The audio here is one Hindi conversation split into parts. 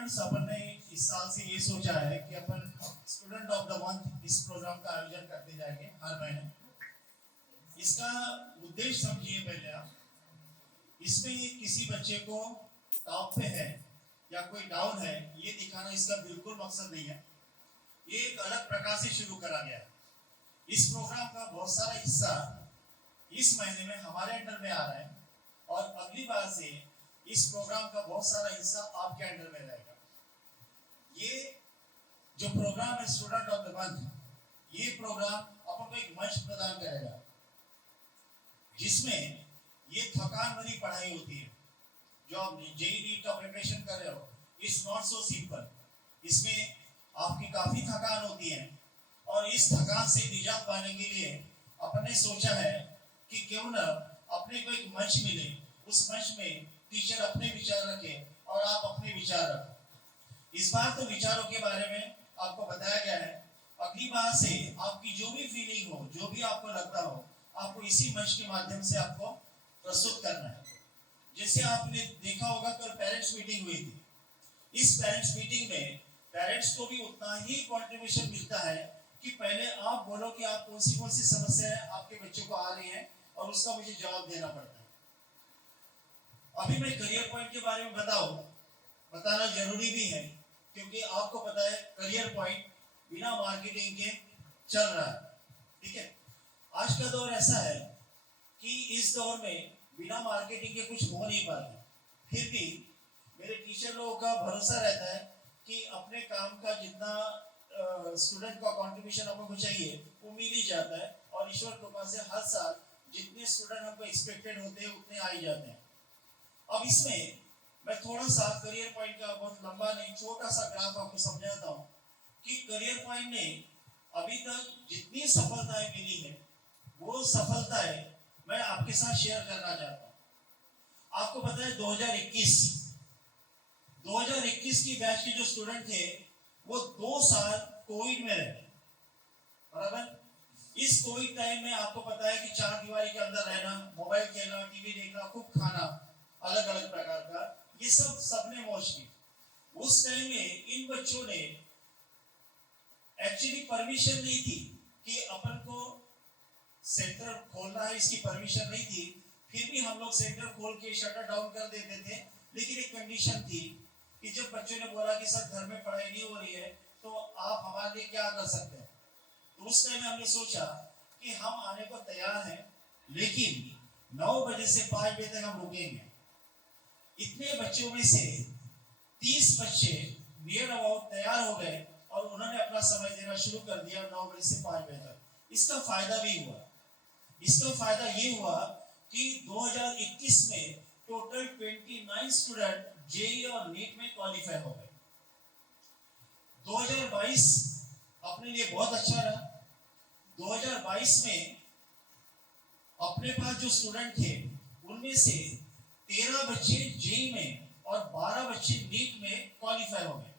स्टूडेंट्स अपन ने इस साल से ये सोचा है कि अपन स्टूडेंट ऑफ द मंथ इस प्रोग्राम का आयोजन करते जाएंगे हर महीने। इसका उद्देश्य समझिए पहले आप, इसमें किसी बच्चे को टॉप पे है या कोई डाउन है ये दिखाना इसका बिल्कुल मकसद नहीं है। ये एक अलग प्रकार से शुरू करा गया है। इस प्रोग्राम का बहुत सारा हिस्सा इस महीने में हमारे अंडर में आ रहा है और अगली बार से इस प्रोग्राम का बहुत सारा हिस्सा आपके अंडर में रहेगा। ये जो प्रोग्राम है स्टूडेंट ऑफ द मंथ, ये प्रोग्राम अपन को एक मंच प्रदान करेगा जिसमें ये थकान भरी पढ़ाई होती है। जो आप जेईई नीट का प्रिपरेशन कर रहे हो, इट्स नॉट सो सिंपल। इसमें आपकी काफी थकान होती है और इस थकान से निजात पाने के लिए अपन ने सोचा है कि क्यों न अपने को एक मंच मिले, उस मंच में टीचर अपने विचार रखे और आप अपने विचार रखो। इस बार तो विचारों के बारे में आपको बताया गया है। अगली बार से आपकी जो भी फीलिंग हो, जो भी आपको लगता हो, आपको इसी मंच के माध्यम से आपको प्रस्तुत करना है। जैसे आपने देखा होगा कल पेरेंट्स मीटिंग हुई थी। इस पेरेंट्स मीटिंग में पेरेंट्स को भी उतना ही कंट्रीब्यूशन मिलता है कि पहले आप बोलो कि आप कौन सी समस्याएं आपके बच्चों को आ रही हैं और उसका मुझे जवाब देना पड़ता है। अभी मैं करियर पॉइंट के बारे में बताना जरूरी भी है क्योंकि आपको पता है करियर पॉइंट बिना मार्केटिंग के चल रहा है। ठीक है, आज का दौर ऐसा है कि इस दौर में बिना मार्केटिंग के कुछ हो नहीं पाता। फिर भी मेरे टीचर लोगों का भरोसा रहता है कि अपने काम का जितना स्टूडेंट का कंट्रीब्यूशन हमको चाहिए वो मिल ही जाता है और ईश्वर कृपा से हर साल जितने स्टूडेंट हमको एक्सपेक्टेड होते हैं उतने आ ही जाते हैं। अब इसमें मैं थोड़ा सा करियर पॉइंट का, बहुत लंबा नहीं, छोटा सा ग्राफ आपको समझाता हूँ कि करियर पॉइंट ने अभी तक जितनी सफलताएं मिली है वो सफलताएं मैं आपके साथ शेयर करना चाहता हूँ। आपको पता है 2021 की बैच के जो स्टूडेंट थे वो 2 साल कोविड में रहे। बराबर, इस कोविड टाइम में आपको पता है कि 4 दीवारी के अंदर रहना, मोबाइल खेलना, टीवी देखना, खूब खाना, अलग अलग प्रकार का, ये सब सबने मौज की। उस टाइम में इन बच्चों ने एक्चुअली परमिशन नहीं थी कि अपन को सेंटर खोलना है, इसकी परमिशन नहीं थी। फिर भी हम लोग सेंटर खोल के शटर डाउन कर देते थे, लेकिन एक कंडीशन थी कि जब बच्चों ने बोला कि सर घर में पढ़ाई नहीं हो रही है तो आप हमारे लिए क्या कर सकते हैं। तो उस टाइम हमने सोचा कि हम आने को तैयार हैं, लेकिन 9 बजे से 5 बजे तक हम रुकेंगे। इतने बच्चों में से 30 बच्चे नियर अबाउट तैयार हो गए और उन्होंने अपना समय देना शुरू कर दिया 9 बजे से 5 बजे तक। इसका फायदा भी हुआ। इसका फायदा ये हुआ कि 2021 में टोटल 29 स्टूडेंट जेईई और नीट में क्वालिफाई हो गए। 2022 अपने लिए बहुत अच्छा रहा। 2022 में अपने पास जो स्टूडेंट थे उनमें से 13 बच्चे जेईई में और 12 बच्चे नीट में क्वालिफाई हो गए।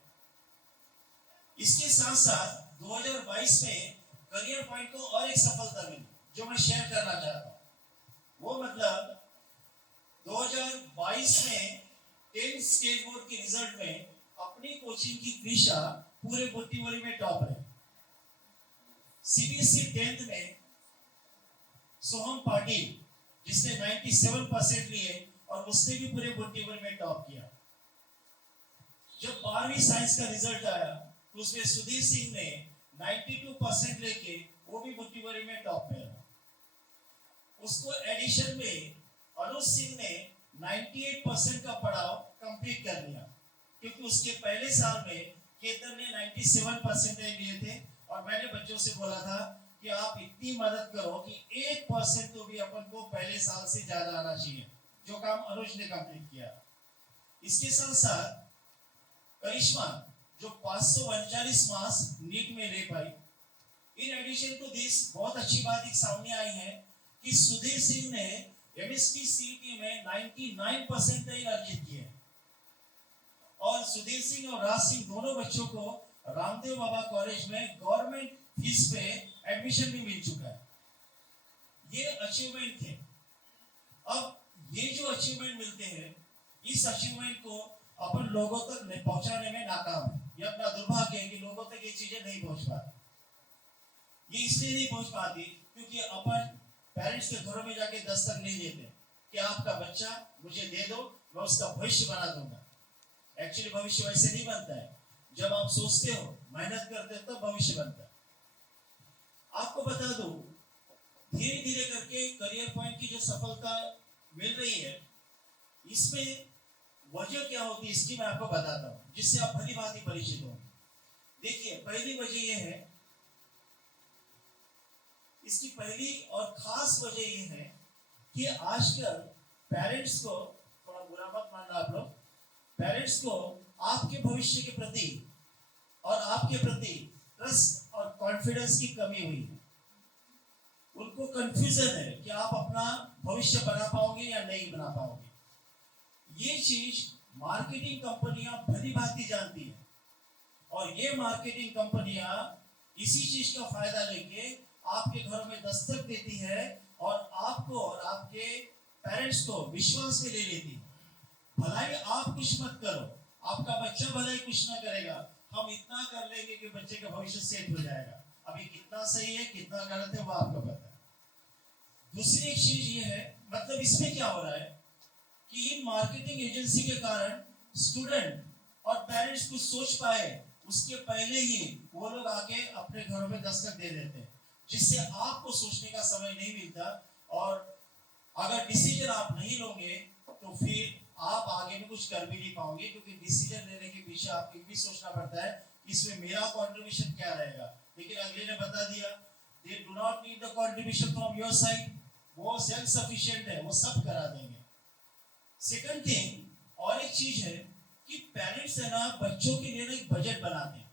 इसके साथ साथ 2022 में करियर पॉइंट को और एक सफलता मिली जो मैं शेयर करना चाहता हूँ। वो मतलब 2022 में 10 स्टेट बोर्ड के रिजल्ट में अपनी कोचिंग की त्रिशा पूरे बुट्टीवली में टॉप है। सीबीएसई 10th में सोहम पाटिल जिसने 97% लिए और उसने भी पूरे बुट्टीवली में टॉप किया। जब 12वीं साइंस का रिजल्ट आया तो उसमें सुधीर सिंह ने 92% लेके वो भी बुट्टीवली में टॉप पे रहा। उसको एडिशन में अनुज सिंह ने 98% का पढ़ाव कंप्लीट कर लिया क्योंकि उसके पहले साल में केतन ने 97% लिए थे और मैंने बच्चों से बोला था कि आप इतनी मदद करो कि 1% तो भी अपन को पहले साल से ज्यादा आना चाहिए, जो काम अनुज ने कंप्लीट किया। इसके साथ साथ करिश्मा जो 539 मार्क्स नीट में ले पाई। इन एडिशन टू दिस बहुत अच्छी बात एक सामने आई है कि सुधीर सिंह ने एमएसटी सीईटी में 99% अर्जित किए और सुधीर सिंह और राज सिंह दोनों बच्चों को रामदेव बाबा कॉलेज में गवर्नमेंट फीस पे एडमिशन भी मिल चुका है। ये अचीवमेंट थे। अब ये जो अचीवमेंट मिलते हैं, इस अचीवमेंट को अपन लोगों तक पहुंचाने में नाकाम है। ये अपना दुर्भाग्य है कि लोगों तक ये चीजें नहीं पहुंच पाती। ये इसलिए नहीं पहुंच पाती क्योंकि अपन पेरेंट्स के घरों में जाके दस्तक नहीं देते कि आपका बच्चा मुझे दे दो, मैं उसका भविष्य बना दूंगा। एक्चुअली भविष्य वैसे नहीं बनता है। जब आप सोचते हो, मेहनत करते हो, तब भविष्य बनता है। आपको बता दो, धीरे धीरे करके करियर पॉइंट की जो सफलता मिल रही है, इसमें वजह क्या होती है इसकी मैं आपको बताता हूं, जिससे आप भली भांति परिचित हो। देखिए, पहली वजह यह है, इसकी पहली और खास वजह यह है कि आजकल पेरेंट्स को, थोड़ा बुरा मत मानना आप लोग, पेरेंट्स को आपके भविष्य के प्रति और आपके प्रति ट्रस्ट और कॉन्फिडेंस की कमी हुई है। उनको कंफ्यूजन है कि आप अपना भविष्य बना पाओगे या नहीं बना पाओगे। ये चीज मार्केटिंग कंपनियां भली भांति जानती है और ये मार्केटिंग कंपनियां इसी चीज का फायदा लेके आपके घर में दस्तक देती है और आपको और आपके पेरेंट्स को विश्वास में ले लेती है। भलाई आप कुछ मत करो, आपका बच्चा भलाई कुछ ना करेगा, हम इतना कर लेंगे कि बच्चे का भविष्य सेट हो जाएगा। अभी कितना सही है कितना गलत है वो आपको पता है। दूसरी एक चीज ये है, मतलब इसमें क्या हो रहा है कि इन मार्केटिंग एजेंसी के कारण स्टूडेंट और पेरेंट्स कुछ सोच पाए उसके पहले ही वो लोग आके अपने घरों में दस्तक दे देते हैं, जिससे आपको सोचने का समय नहीं मिलता। और अगर डिसीजन आप नहीं लोगे तो फिर आप आगे में कुछ कर भी नहीं पाओगे, क्योंकि डिसीजन लेने के पीछे आपको भी सोचना पड़ता है इसमें मेरा कंट्रीब्यूशन क्या रहेगा। लेकिन अगले ने बता दिया, they do not need the contribution from your side, वो सेल्फ सफिशिएंट है, वो सब करा देंगे। सेकंड थिंग, और एक चीज है कि पेरेंट्स है ना बच्चों के लिए ना एक बजट बनाते हैं,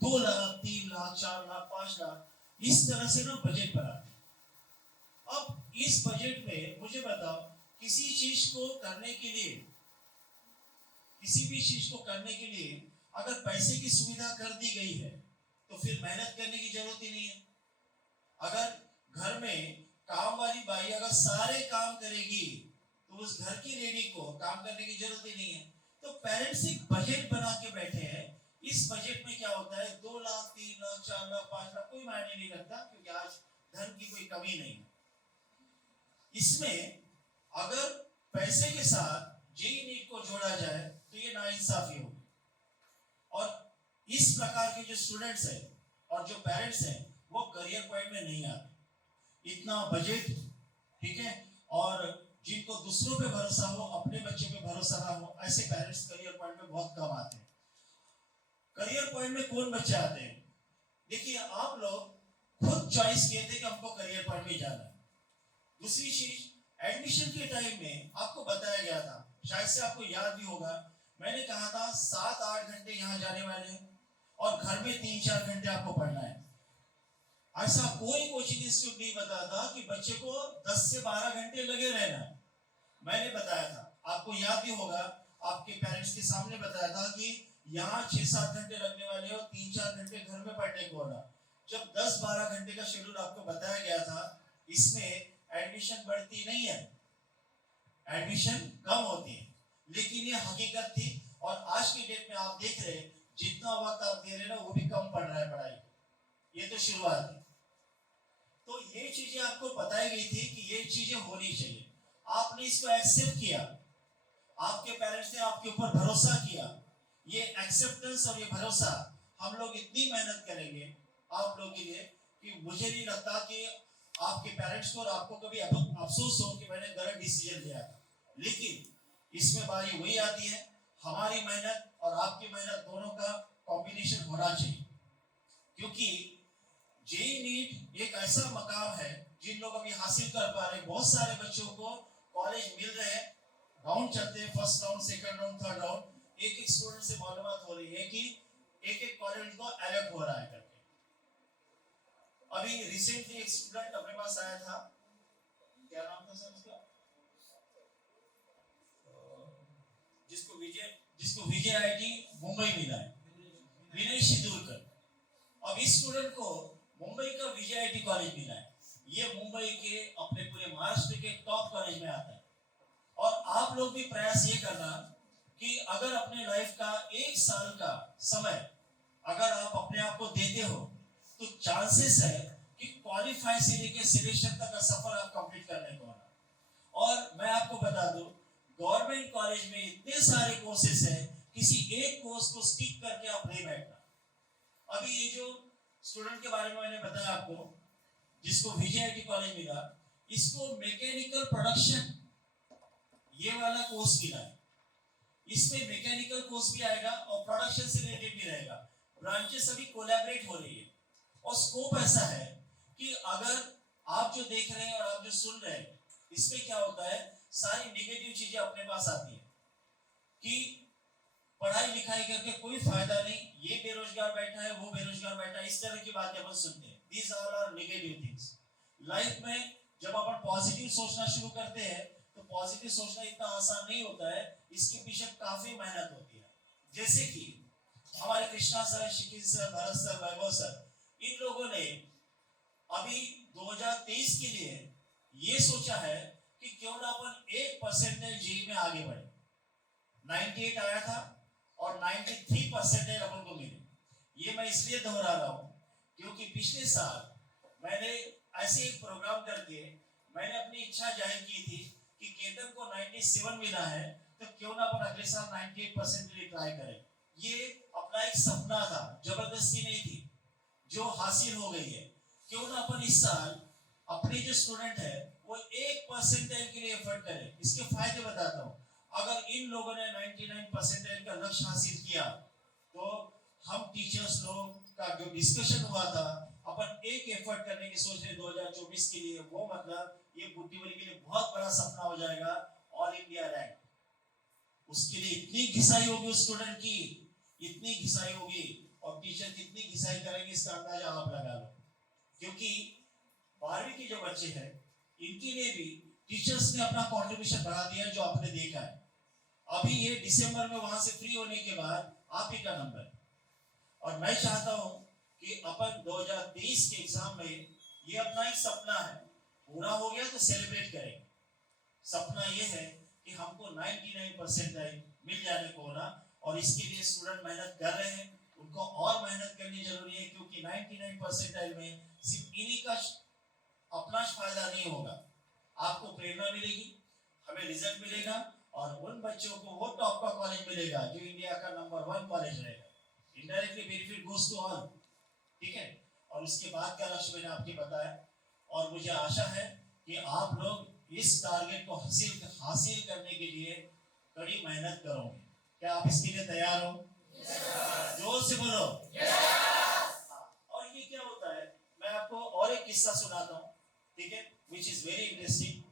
2 लाख 3 लाख 4 लाख 5 लाख इस तरह से ना बजट बनाते हैं। अब इस बजट में मुझे बताओ, किसी चीज को करने के लिए, किसी भी चीज को करने के लिए अगर पैसे की सुविधा कर दी गई है तो फिर मेहनत करने की जरूरत ही नहीं है। अगर घर में काम वाली बाई अगर सारे काम करेगी तो उस घर की लेडी को काम करने की जरूरत ही नहीं है। तो पेरेंट्स एक बजट बना के बैठे हैं। इस बजट में क्या होता है, 2 लाख 3 लाख 4 लाख 5 लाख कोई मायने नहीं रखता, क्योंकि आज धन की कोई कमी नहीं है। इसमें अगर पैसे के साथ जेई नीट को जोड़ा जाए तो ये नाइंसाफी होगी। और इस प्रकार के जो स्टूडेंट्स हैं और जो पेरेंट्स हैं वो करियर पॉइंट में नहीं आते। इतना बजट, ठीक है, और जिनको दूसरों पे भरोसा हो, अपने बच्चों पे भरोसा ना हो, ऐसे पेरेंट्स करियर पॉइंट में बहुत कम आते हैं। करियर पॉइंट में कौन बच्चे आते हैं? देखिए, आप लोग खुद चॉइस किए थे कि हमको करियर पॉइंट में जाना है। दूसरी चीज, एडमिशन के टाइम में आपको बताया गया था, शायद से आपको याद भी होगा, मैंने कहा था 7-8 घंटे यहाँ जाने वाले हैं और घर में 3-4 घंटे आपको पढ़ना है। ऐसा कोई कोचिंग इंस्टीट्यूट नहीं बताता कि बच्चे को 10 से 12 घंटे लगे रहना है। मैंने बताया था, आपको याद भी होगा, आपके पेरेंट्स के सामने बताया था कि यहाँ 6-7 घंटे लगने वाले हो, 3-4 घंटे घर में पढ़ने को होना। जब 10-12 घंटे का शेड्यूल आपको बताया गया था, इसमें एडमिशन बढ़ती नहीं है, एडमिशन कम होती है, लेकिन ये हकीकत थी। और आज की डेट में आप देख रहे हैं जितना वक्त आप दे रहे ना वो भी कम पड़ रहा है पढ़ाई को। ये तो शुरुआत है। तो ये चीजें आपको बताई गई थी कि ये चीजें होनी चाहिए, आपने इसको एक्सेप्ट किया, आपके पेरेंट्स ने आपके ऊपर भरोसा किया। ये एक्सेप्टेंस और ये भरोसा, हम लोग इतनी मेहनत करेंगे आप लोगों के लिए कि मुझे नहीं लगता कि आपके पेरेंट्स को और आपको कभी अफसोस हो कि मैंने गलत डिसीजन लिया था। लेकिन इसमें बारी वही आती है, हमारी मेहनत और आपकी मेहनत दोनों का कॉम्बिनेशन होना चाहिए। क्योंकि जेई नीट एक ऐसा मकाम है जिन लोग अभी हासिल कर पा रहे, बहुत सारे बच्चों को कॉलेज मिल रहे हैं, राउंड चलते हैं, first round, second round, third round, एक स्टूडेंट से मालूमात हो रही है कि एक कॉलेज को अलर्ट हो रहा है करके। अभी रिसेंटली एक स्टूडेंट अपने पास आया था, क्या नाम था सर उसका, जिसको विजय आईटी मुंबई मिला है, विनय शिदूरकर। अब इस स्टूडेंट को मुंबई का विजय आईटी कॉलेज मिला है। ये मुंबई के अपने पूरे महाराष्ट्र के टॉप कॉलेज में आता है। और आप लोग भी प्रयास ये करना कि अगर अपने लाइफ का 1 साल का समय अगर आप अपने आप को देते हो तो चांसेस है कि क्वालिफाई से लेकर सिलेक्शन तक का सफर आप कंप्लीट करने को आना। और मैं आपको बता दूं, गवर्नमेंट कॉलेज में इतने सारे कोर्सेस हैं, किसी एक कोर्स को स्टिक करके आप नहीं बैठना। अभी ये जो स्टूडेंट के बारे में मैंने बताया आपको, जिसको वीजेआईटी कॉलेज मिला, इसको मैकेनिकल प्रोडक्शन ये वाला कोर्स मिला है। इसमें मैकेनिकल कोर्स भी आएगा और प्रोडक्शन से रिलेटेड भी रहेगा। ब्रांचेस अभी कोलैबोरेट हो रही है और स्कोप ऐसा है कि अगर आप जो देख रहे हैं और आप जो सुन रहे हैं, इसमें क्या होता है, सारी नेगेटिव चीजें अपने पास आती है कि पढ़ाई लिखाई करके कोई फायदा नहीं, ये बेरोजगार बैठा है, वो बेरोजगार बैठा है, इस तरह की बातें अपन सुनते हैं। These all are negative things. Life में जब अपन पॉजिटिव सोचना शुरू करते हैं तो पॉजिटिव सोचना इतना आसान नहीं होता है, इसके पीछे काफी मेहनत होती है। जैसे कि हमारे कृष्णा सर, शिकिन sir, Bharat sir, Vaibhav sir, इन लोगों ने अभी 2023 के लिए ये सोचा है कि क्यों ना अपन 1% जेई में आगे बढ़े। 98 आया था और 93% अपन को मिले। ये मैं इसलिए दोहरा रहा हूँ क्योंकि पिछले साल मैंने ऐसे एक प्रोग्राम करके मैंने अपनी इच्छा जाहिर की थी कि केतन को 97 मिला है तो क्यों ना अपन अगले साल 98% के लिए ट्राई करें। ये अपना एक सपना था, जबरदस्ती नहीं थी, जो हासिल हो गई है। क्यों ना अपन इस साल अपने जो स्टूडेंट है वो 1% के लिए एफर्ट करें। इसके फायदे बताता हूँ। अगर इन लोगों ने 99% का लक्ष्य हासिल किया तो हम टीचर्स लोग का जो डिस्कशन हुआ था, अपन एक एफर्ट करने की सोच रहे 2024 के लिए, वो मतलब ये बुद्धिबली के लिए बहुत बड़ा सपना हो जाएगा, ऑल इंडिया रैंक। उसके लिए इतनी घिसाई होगी उस स्टूडेंट की, इतनी घिसाई होगी, और टीचर कितनी घिसाई करेंगे इसका अंदाजा आप लगा लो। क्योंकि 12वीं के जो बच्चे हैं इनके लिए भी टीचर्स ने अपना कंट्रीब्यूशन बढ़ा दिया, जो आपने देखा है। अभी ये दिसंबर में वहां से फ्री होने के बाद आप ही का नंबर, और मैं चाहता हूं कि अपन 2023 के एग्जाम में ये अपना एक सपना है, पूरा हो गया तो सेलिब्रेट करेंगे। सपना ये है कि हमको 99% मिल जाने को ना, और इसके लिए स्टूडेंट मेहनत कर रहे हैं, उनको और मेहनत करनी जरूरी है। क्योंकि 99% में सिर्फ इन्हीं का अपना फायदा नहीं होगा, आपको प्रेरणा मिलेगी, हमें रिजल्ट मिलेगा, और उन बच्चों को वो टॉप का कॉलेज मिलेगा जो इंडिया का नंबर 1 कॉलेज रहेगा। Indirectly benefit goes to all, ठीक है। और उसके बाद का लक्ष्य मैंने आपको बताया, और मुझे आशा है कि आप लोग इस टारगेट को हासिल करने के लिए कड़ी मेहनत करोगे। क्या आप इसके लिए तैयार हो? जोर से बोलो। और ये क्या होता है, मैं आपको और एक किस्सा सुनाता हूँ, ठीक है, which is very interesting.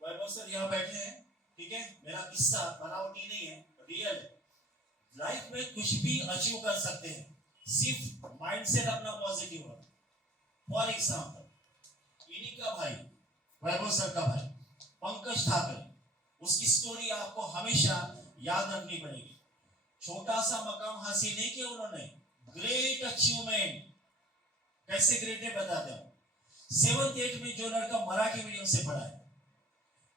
Vaibhav sir यहाँ बैठे हैं, ठीक है, मेरा किस्सा बनावटी नहीं है, रियल है। लाइफ में कुछ भी अचीव कर सकते हैं, सिर्फ माइंडसेट अपना पॉजिटिव हो। फॉर एग्जाम्पल, इन्हीं का भाई, वैभव सर का भाई पंकज ठाकरे, उसकी स्टोरी आपको हमेशा याद रखनी पड़ेगी। छोटा सा मकाम हासिल नहीं किया उन्होंने, ग्रेट अचीवमेंट। कैसे ग्रेट है बताते हूँ। 7th 8th में जो लड़का मराठी मीडियम से पढ़ा है,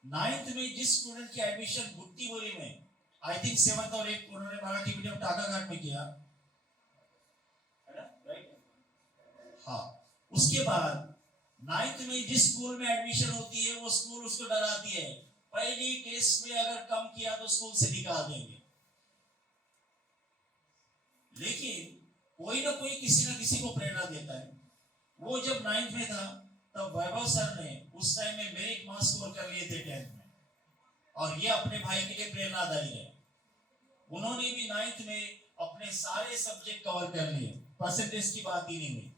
9th में जिस स्टूडेंट की एडमिशन बुट्टीबोरी में, आई थिंक 7th और 8th उन्होंने मराठी मीडियम टाटा घाट में किया है ना, राइट? हाँ। उसके बाद 9th में जिस स्कूल में एडमिशन होती है वो स्कूल उसको डराती है, पहली टेस्ट में अगर कम किया तो स्कूल से निकाल देंगे। लेकिन कोई ना कोई किसी ना किसी को प्रेरणा देता है। वो जब 9th में था तब वैभव सर ने उस टाइम में मेरिट मार्क्स स्कोर कर लिए थे 10th में, और ये अपने भाई के लिए प्रेरणादायी है। उन्होंने भी 9th में अपने सारे सब्जेक्ट कवर कर लिए, परसेंटेज की बात ही नहीं हुई।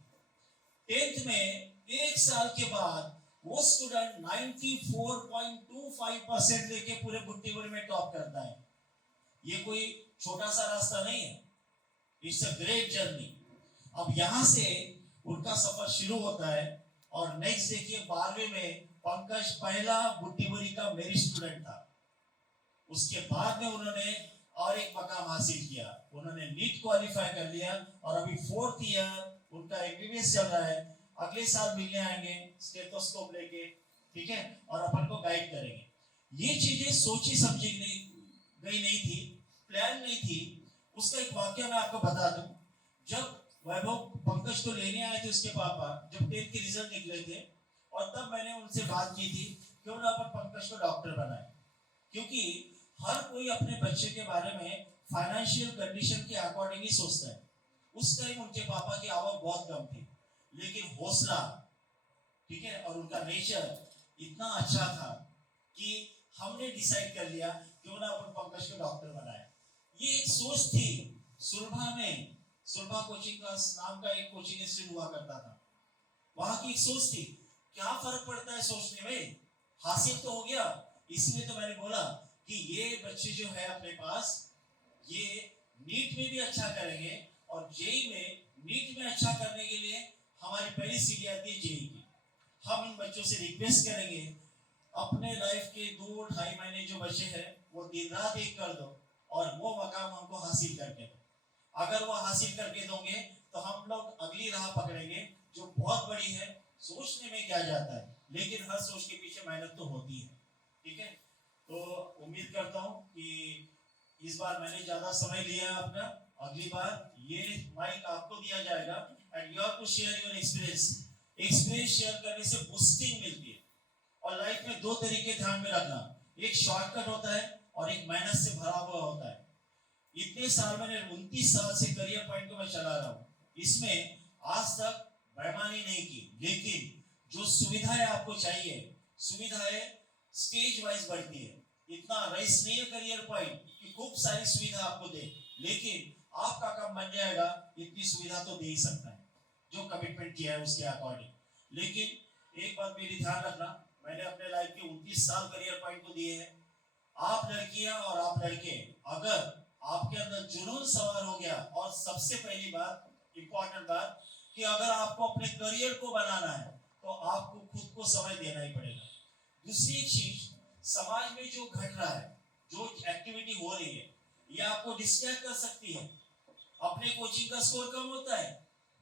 10th में 1 साल के बाद वो स्टूडेंट 94.25% लेके पूरे बुट्टीबोरी में टॉप करता है। ये कोई छोटा सा रास्ता नहीं है, इट्स अ ग्रेट जर्नी। अब यहां से उनका सफर शुरू होता है, और नेक्स्ट देखिए 12वीं में पंकज पहला बुट्टीबोरी का मेरिट स्टूडेंट था। उसके बाद में उन्होंने और एक मकाम हासिल किया, उन्होंने नीट क्वालिफाई कर लिया, और अभी 4th ईयर उनका एमबीबीएस चल रहा है। अगले साल मिलने आएंगे स्टेथोस्कोप लेके, ठीक है, और अपन को गाइड करेंगे। ये चीजें सोची समझी गई नहीं थी, प्लान नहीं थी। उसका एक वाक्य मैं आपको बता दूं। जब वैभव पंकज को लेने आए थे उसके पापा, जब 10th के रिजल्ट निकले थे, और तब मैंने उनसे बात की थी क्यों ना अपन पंकज को डॉक्टर बनाए, क्योंकि हर कोई अपने बच्चे के बारे में फाइनेंशियल कंडीशन के अकॉर्डिंग ही सोचता है। उस टाइम उनके पापा की आवक बहुत कम थी, लेकिन हौसला, ठीक है, और उनका नेचर इतना अच्छा था कि हमने डिसाइड कर लिया क्यों ना अपन पंकज को डॉक्टर बनाए। ये एक सोच थी। सुरभा में, सुरभा कोचिंग क्लास नाम का एक कोचिंग इंस्टीट्यूट हुआ करता था, वहां की एक सोच थी। क्या फर्क पड़ता है सोचने में, हासिल तो हो गया। इसलिए तो मैंने बोला कि ये बच्चे जो है अपने पास, ये नीट में भी अच्छा करेंगे, और जेई में, नीट में अच्छा करने के लिए हमारी पहली सीढ़ी आती है जेई की। हम इन बच्चों से रिक्वेस्ट करेंगे, अपने लाइफ के 2-2.5 महीने जो बचे हैं वो दिन रात एक कर दो, और वो मकाम हमको हासिल करके दो। अगर वो हासिल करके दोगे तो हम लोग अगली राह पकड़ेंगे जो बहुत बड़ी है। सोचने में क्या जाता है, लेकिन हर सोच के पीछे मेहनत तो होती है, ठीक है। तो उम्मीद करता हूँ कि इस बार मैंने ज्यादा समय लिया है अपना, अगली बार ये माइक आपको दिया जाएगा and you have to share your experience. Experience share करने से बूस्टिंग मिलती है। और लाइफ में दो तरीके ध्यान में रखना, एक शॉर्टकट होता है और एक मेहनत से भरा हुआ होता है। इतने साल, मैंने 29 साल से करियर पॉइंट को मैं चला रहा हूँ, इसमें आज तक बेईमानी नहीं की, लेकिन जो सुविधाएं आपको चाहिए, सुविधाएं स्टेज वाइज बढ़ती है। इतना रेस नहीं है करियर पॉइंट कि खूब सारी सुविधा आपको दे, लेकिन आपका काम बन जाएगा, इतनी सुविधा तो दे ही सकता है जो कमिटमेंट किया है उसके अकॉर्डिंग। लेकिन एक बात मेरी ध्यान रखना, मैंने अपने लाइफ के 29 साल करियर पॉइंट को दिए हैं। आप लड़कियां और आप लड़के, अगर आपके अंदर जुनून सवार हो गया, और सबसे पहली बात, इंपॉर्टेंट बात, कि अगर आपको अपने करियर को बनाना है तो आपको खुद को समय देना ही पड़ेगा। दूसरी चीज, समाज में जो घट रहा है, जो एक्टिविटी हो रही है, ये आपको डिस्ट्रैक्ट कर सकती है। अपने कोचिंग का स्कोर कम होता है,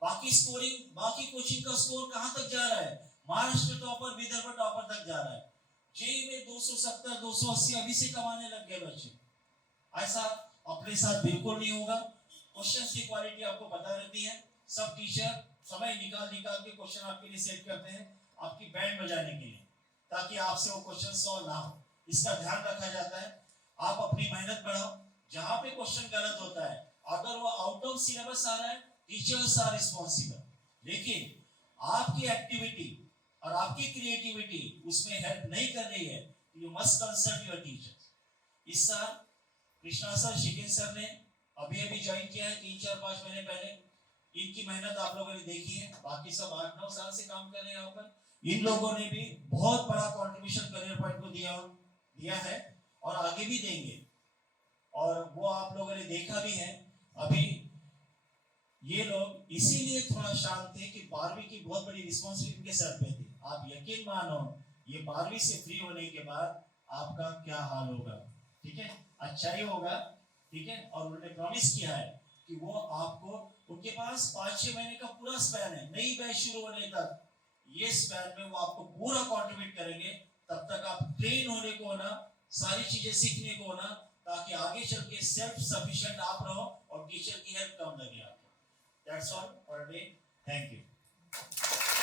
बाकी कोचिंग का स्कोर कहां तक जा रहा है, महाराष्ट्र टॉपर, विदर्भ टॉपर तक जा रहा है। जेई में 270 280 अभी से कमाने लग गए बच्चे। ऐसा अपने साथ बिल्कुल नहीं होगा। क्वेश्चंस की क्वालिटी आपको पता रहती है, सब टीचर समय निकाल के क्वेश्चन आपके लिए सेट करते हैं, आपकी बैंड बजाने के लिए, ताकि आपसे वो क्वेश्चन सॉल्व ना हो। इसका ध्यान रखा जाता है। आप अपनी मेहनत बढ़ाओ, जहां पे क्वेश्चन गलत होता है, अगर वो आउट ऑफ सिलेबस आ रहा है, टीचर्स आर रिस्पॉन्सिबल, लेकिन आपकी एक्टिविटी और आपकी क्रिएटिविटी उसमें हेल्प नहीं कर रही है, you must consult your teacher. इस साल कृष्णा सर, शिकिन सर ने अभी ज्वाइन किया है 3-4-5 महीने पहले। इनकी मेहनत आप लोगों ने देखी है, बाकी सब 8-9 साल से काम कर रहे हैं यहाँ पर। इन लोगों ने भी बहुत बड़ा कंट्रीब्यूशन करियर पॉइंट को दिया है, और आगे भी देंगे, और वो आप लोगों ने देखा भी है। अभी ये लोग इसीलिए थोड़ा शांत थे कि 12वीं की बहुत बड़ी रिस्पॉन्सिबिलिटी इनके सर पे थी। आप यकीन मानो, ये 12वीं से फ्री होने के बाद आपका क्या हाल होगा, ठीक है, अच्छा ही होगा, ठीक है। और उन्होंने प्रॉमिस किया है कि वो आपको, उनके पास 5-6 महीने का पूरा स्पैन है, नई बैच शुरू होने तक, ये स्पैन में वो आपको पूरा कंट्रीब्यूट करेंगे। तब तक आप ट्रेन होने को होना, सारी चीजें सीखने को होना, ताकि आगे चल के सेल्फ सफिशिएंट आप रहो और टीचर की हेल्प कम लगे आपको। That's all for today. Thank you.